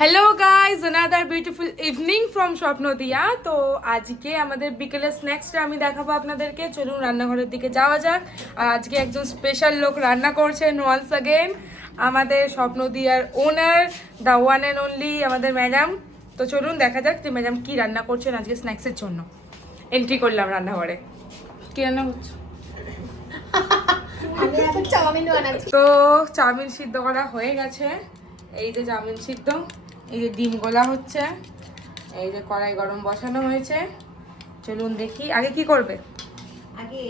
Hello guys, another beautiful evening from Swapnadiya. তো আজকে আমাদের বিকেলের স্ন্যাক্সটা আমি দেখাবো আপনাদেরকে। চলুন রান্নাঘরের দিকে যাওয়া যাক। আর আজকে একজন স্পেশাল লোক রান্না করছেন ওয়ান্স অ্যাগেন, আমাদের স্বপ্নদিয়ার ওনার, দ্য ওয়ান অ্যান্ড অনলি আমাদের ম্যাডাম। তো চলুন দেখা যাক যে ম্যাডাম কি রান্না করছেন আজকে স্ন্যাক্সের জন্য। এন্ট্রি করলাম রান্নাঘরে। কি রান্না করছো? তো চাউমিন সিদ্ধ করা হয়ে গেছে। এই যে চাউমিন সিদ্ধ, এই যে ডিম গোলা হচ্ছে, এই যে কড়াই গরম বসানো হয়েছে। চলুন দেখি আগে কি করবে। আগে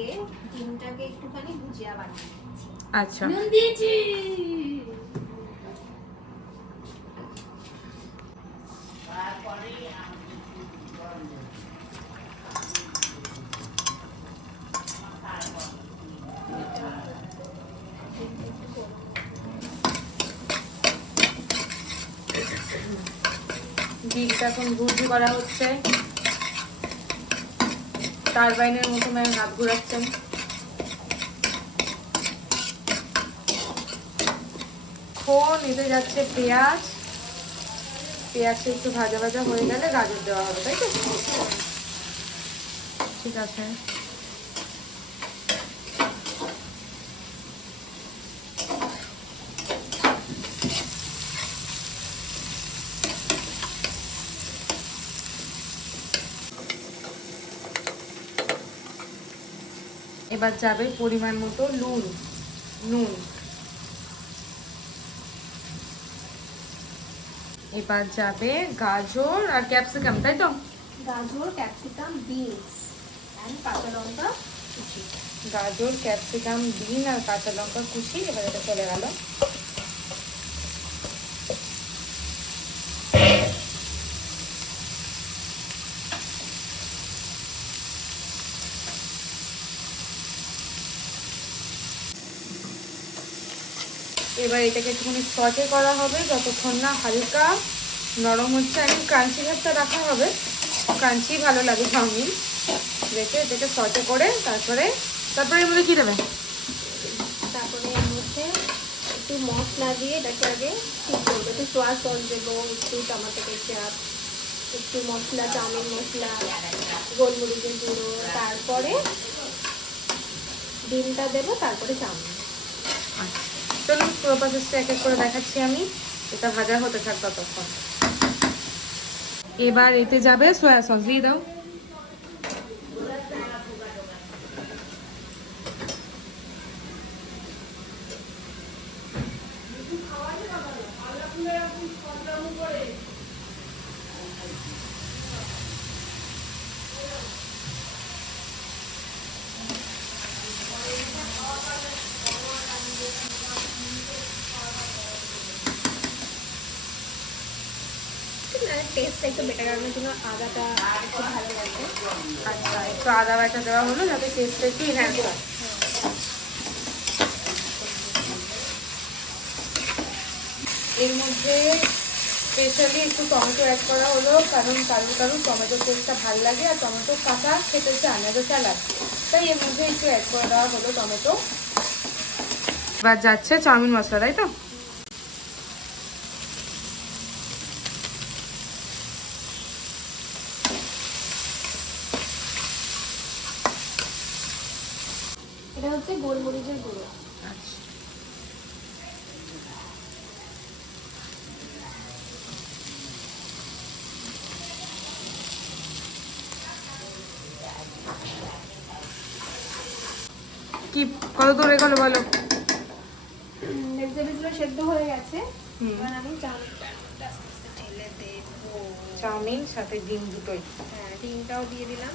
ডিমটাকে একটুখানি ভুজিয়া বানাই। আচ্ছা, নুন দিয়েছি। ডিমটা এখন ভুজি করা হচ্ছে। টারবাইনের মতো ম্যাম হাত ঘোরাচ্ছেন। এখন এতে যাচ্ছে পেঁয়াজ। পেঁয়াজটা একটু ভাজা ভাজা হয়ে গেলে গাজর দেওয়া হবে, তাই তো? ঠিক আছে। এবার যাবে পরিমাণ মতো নুন। এবার যাবে গাজর আর ক্যাপসিকাম, তাই তো? গাজর, ক্যাপসিকাম, বিনস এন্ড কাঁচা লঙ্কা কুচি। গাজর, ক্যাপসিকাম, বিন আর কাঁচা লঙ্কা কুচি। এবার এটা চলে গেল। এবার এটাকে একটুখানি সটে করা হবে যতক্ষণ না হালকা নরম হচ্ছে। আমি ক্রাঞ্চি ভাতটা রাখা হবে, ক্রাঞ্চি ভালো লাগে চাউমিন। রেখে এটাকে সটে করে তারপরে এর মধ্যে কি দেবে? তারপরে এর মধ্যে একটু মশলা দিয়ে এটাকে আগে ঠিক করবো। একটু সোয়া সস দেবো, একটু টমেটো কেচাপ, একটু মশলা, চাউমিন মশলা, গোলমরিচের গুঁড়ো, তারপরে ডিমটা দেবো, তারপরে চাউমিন। চলুন পুরো প্রসেসটা এক এক করে দেখাচ্ছি আমি। এটা ভাজা হতে থাক ততক্ষণ। এবার এতে যাবে সয়া সস, দিয়ে দাও। টেস্টটা একটু বেটার করার জন্য আদাটা একটু ভালো লাগবে। আচ্ছা, একটু আদা বাটা দেওয়া হলো যাতে টেস্টটা একটু এনহ্যান্স হয়। এর মধ্যে স্পেশালি একটু টমেটো অ্যাড করা হলো, কারণ কারুর টমেটো টেস্টটা ভালো লাগে আর টমেটো কাঁচা খেতে চায় না, স্যালাড, তাই এর মধ্যে একটু অ্যাড করে দেওয়া হলো টমেটো। এবার যাচ্ছে চাউমিন মশলা, তাই তো? এটা হচ্ছে গোলমরিচের গুঁড়ো। আচ্ছা, কি কত দূর এগোলো বলো? ভেজিটেবলগুলো সেদ্ধ হয়ে গেছে। এবার আমি চাউমিনটা আস্তে আস্তে ঢেলে দেবো। চাউমিন সাথে ডিম দুটোই। হ্যাঁ, ডিমটাও দিয়ে দিলাম।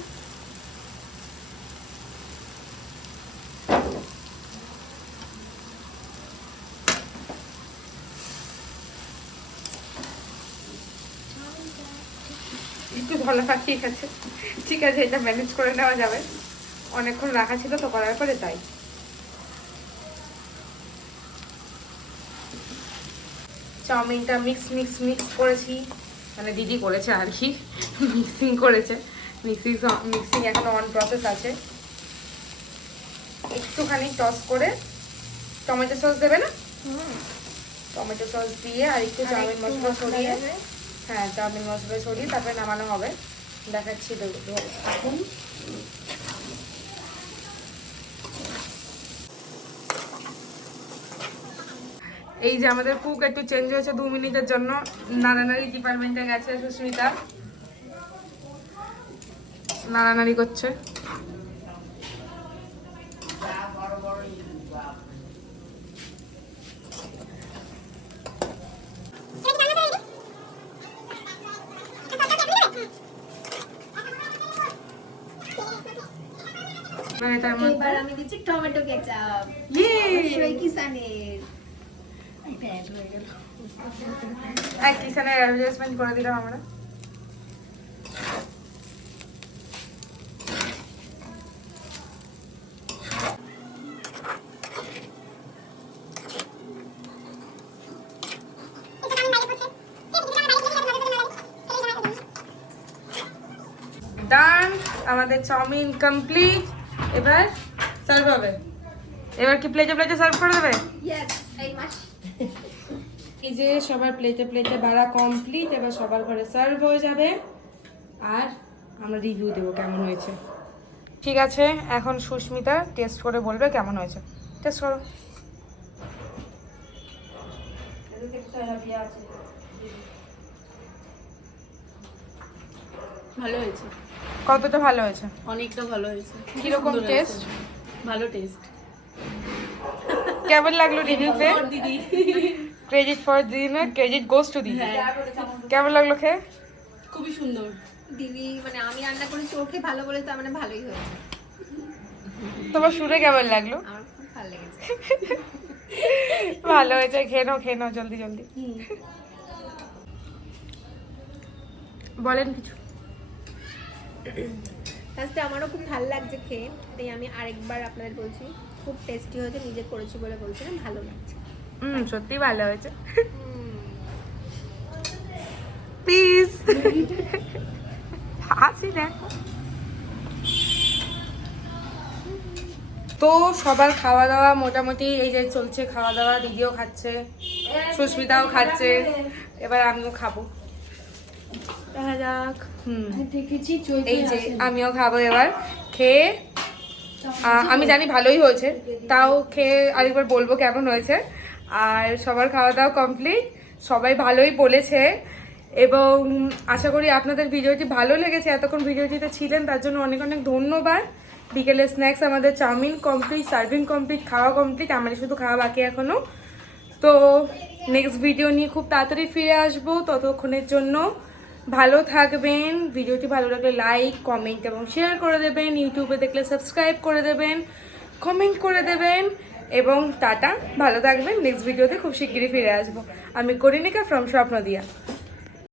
একটু ভালো, ঠিক আছে ঠিক আছে, এটা ম্যানেজ করে নেওয়া যাবে। অনেকক্ষণ রাখা ছিল তো করার পরে, তাই। চাউমিনটা মিক্স করেছি, মানে দিদি করেছে আর কি, মিক্সিং করেছে। মিক্সিং এখন অন প্রসেস আছে। একটুখানি টস করে টমেটো সস দেবে না? টমেটো সস দিয়ে আর একটু চাউমিন মশলা ছড়িয়ে, হ্যাঁ চাউমিন মশলা ছড়িয়ে তারপরে নামানো হবে। দেখাচ্ছি এখন। এই যে আমাদের কুক একটু চেঞ্জ হয়েছে 2 মিনিটের জন্য, নাড়ানাড়ি ডিপার্টমেন্টে গেছে সুস্মিতা, নাড়ানাড়ি করছে। এবার আমি দিচ্ছি টমেটো কেচাপ, অবশ্যই কিষানের। কিষানের অ্যাডভার্টাইজমেন্ট করে দিলাম আমরা। ডান, আমাদের চাউমিন কমপ্লিট। এবার সার্ভ হবে। এবার কি প্লেটে প্লেটে সার্ভ করে দেবে? ইয়েস, এই মাছ। এই যে সবার প্লেটে প্লেটে বাড়া কমপ্লিট, এবার সবার ঘরে সার্ভ হয়ে যাবে আর আমরা রিভিউ দেবো কেমন হয়েছে। ঠিক আছে, এখন সুস্মিতা টেস্ট করে বলবে কেমন হয়েছে। টেস্ট করো। ভালো হয়েছে, কতটা ভালো হয়েছে? অনেকটা ভালো হয়েছে। কিরকম সুন্দর টেস্ট? হয়েছে। ভালো টেস্ট। কেমন লাগলো রিভিউ পেয়ে? দিদি ক্রেডিট ফর দিদি না, ক্রেডিট গোস টু দিদি। হ্যাঁ, কেমন লাগলো খেয়ে? খুবই সুন্দর। দিদি মানে আমি রান্না করেছি, ওকে ভালো বলে তার মানে ভালোই হয়েছে। তোমার শুনে কেমন লাগলো? আমার খুব ভালো লেগেছে। ভালো হয়েছে, খেয়ে নাও জলদি জলদি। বলেন কিছু। ফার্স্টে আমারও খুব ভালো লাগছে খেয়ে, তাই আমি আরেকবার আপনাদের বলছি খুব টেস্টি হয়েছে, নিজে করেছি বলে বলছিলাম, ভালো লাগছে। সত্যি ভালো হয়েছে। প্লিজ হাসি দেখো। তো সবার খাওয়া দাওয়া মোটামুটি এই যে চলছে, খাওয়া দাওয়া দিদিও খাচ্ছে, সুস্মিতাও খাচ্ছে, এবার আমিও খাবো। দেখা যাক। এই যে আমিও খাবো এবার। খেয়ে আমি জানি ভালোই হয়েছে, তাও খেয়ে আরেকবার বলবো কেমন হয়েছে। আর সবার খাওয়া দাওয়া কমপ্লিট, সবাই ভালোই বলেছে এবং আশা করি আপনাদের ভিডিওটি ভালো লেগেছে। এতক্ষণ ভিডিওটিতে ছিলেন তার জন্য অনেক অনেক ধন্যবাদ। বিকেলের স্ন্যাক্স আমাদের চাউমিন কমপ্লিট, সার্ভিং কমপ্লিট, খাওয়া কমপ্লিট, আমাদের শুধু খাওয়া বাকি এখনও। তো নেক্সট ভিডিও নিয়ে খুব তাড়াতাড়ি ফিরে আসবো, ততক্ষণের জন্য ভালো থাকবেন। ভিডিওটি ভালো লাগলে লাইক, কমেন্ট এবং শেয়ার করে দেবেন। ইউটিউবে দেখলে সাবস্ক্রাইব করে দেবেন, কমেন্ট করে দেবেন এবং টাটা, ভালো থাকবেন। নেক্সট ভিডিওতে খুব শিগগিরই ফিরে আসবো। আমি করিনিকা ফ্রম স্বপ্নদিয়া।